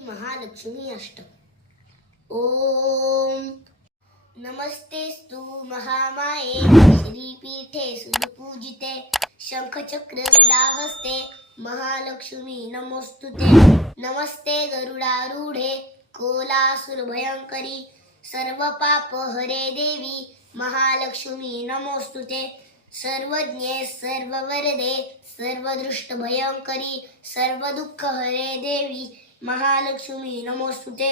महालक्ष्मी अष्टक. ओम. नमस्ते स्तु महामाये श्रीपीठे सुपूजिते शंखचक्रगदा हस्ते महालक्ष्मी नमोस्तुते. नमस्ते गरुडारूढे कोलासुरभयंकरी सर्व पाप हरे देवी महालक्ष्मी नमोस्तुते. सर्वज्ञे सर्व वरदे सर्वदृष्ट भयंकरी सर्व दुःख हरे देवी महालक्ष्मी नमोस्तुते।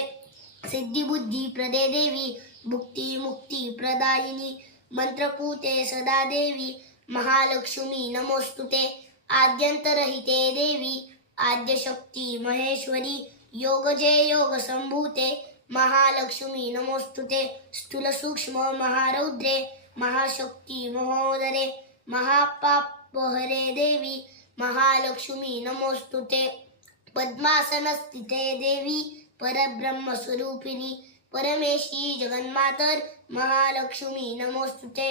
सिद्धिबुद्धिप्रदे देवी भुक्तिमुक्तिप्रदायिनी मन्त्रपूते सदा देवी, महालक्ष्मी नमोस्तुते। आद्यन्तरहिते देवी, आद्यशक्ति महेश्वरी, योगजे योगसम्भूते महालक्ष्मी नमोस्तुते। स्थूलसूक्ष्म महारौद्रे, महाशक्ति महोदरे महापापहरे देवी, महालक्ष्मी नमोस्तुते। पद्मासनस्थिते देवी परब्रह्मस्वरूपिणी परमेशी जगन्मातर महालक्ष्मी। नमोस्तुते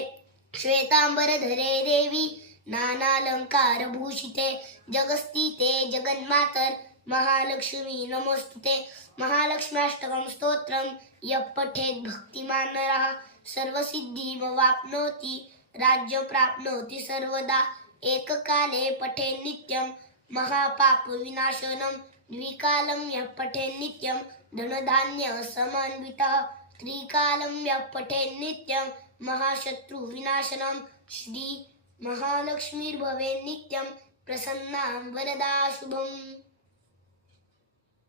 श्वेतांबरधरे देवी नानालंकारभूषिते जगस्थिते जगन्मातर महालक्ष्मी। नमोस्तुते महालक्ष्म्याष्टकं स्तोत्रं यः पठेत् भक्तिमान् नरः सर्वसिद्धिमवाप्नोति राज्यं प्राप्नोति सर्वदा। एककाले पठेत् नित्यं महापापविनाशनं द्विकालं यः पठेत् नित्यं धनधान्यसमन्वितः त्रिकालं यः पठेत् नित्यं महाशत्रुविनाशनं। श्री महालक्ष्मीर्भवेत् नित्यं प्रसन्ना वरदा शुभम्